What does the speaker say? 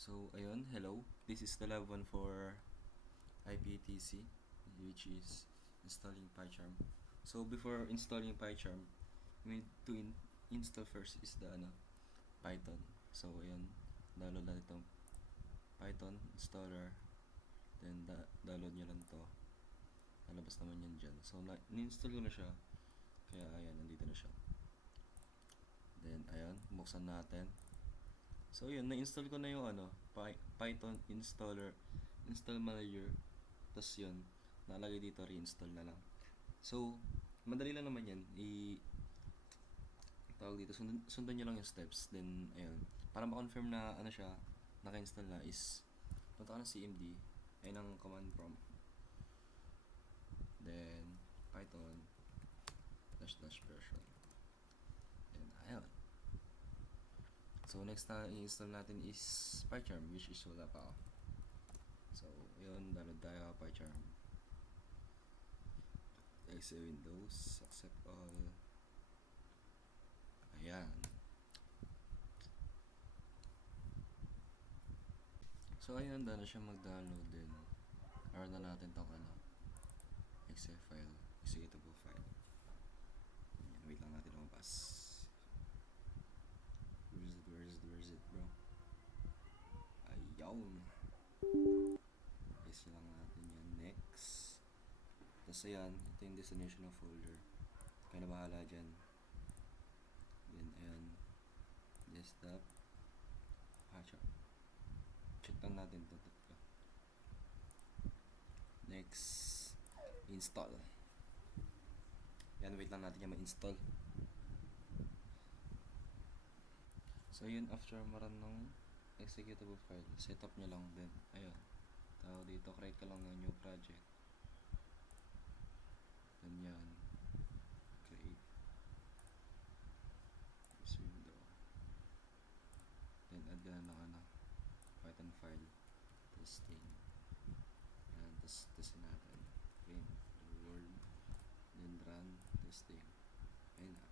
So, ayun, hello. This is the lab 1 for IPTC, which is installing PyCharm. So, before installing PyCharm, we need to install first is the Python. So, ayun, download natin itong Python installer. Then, download nyo lang to. Nalabas naman yan dyan. So, ni-install ko na siya. Kaya, ayan, nandito na siya. Then, ayun, buksan natin. So yun, na-install ko na yung Python installer, install manager. Tapos yun, nalagay dito reinstall na lang. So, madali lang naman yan. Tawag dito, sundan nyo lang yung steps. Then, ayun, para ma-confirm na siya, naka-install na is, punta ka ng CMD, ayun ang command prompt. Then, Python, -- version. Then, ayun. So, next na i-install natin is PyCharm, which is wala pa ako. So, yun, download tayo PyCharm. Exit Windows, accept all. Ayan. So, ayun, na siya mag-download din. Or na natin itong exe file, executable file. Ayan, wait lang natin lumabas. Where is it, bro? Ayaw. Paste lang natin yan. Next. Tapos ayan, ito yung destination ng folder. Kaya na bahala dyan. Then ayan, desktop. Check lang natin ito. Next, install. Yan, wait lang natin yung ma-install. So yun, after maran ng executable file, setup nyo lang din. Ayun, tao dito, create ka lang ng new project. Then yan, create this window. Then add ka na ng Python file, testing. Yan, testin natin. Okay, reward. Then run, testing. Ayun na.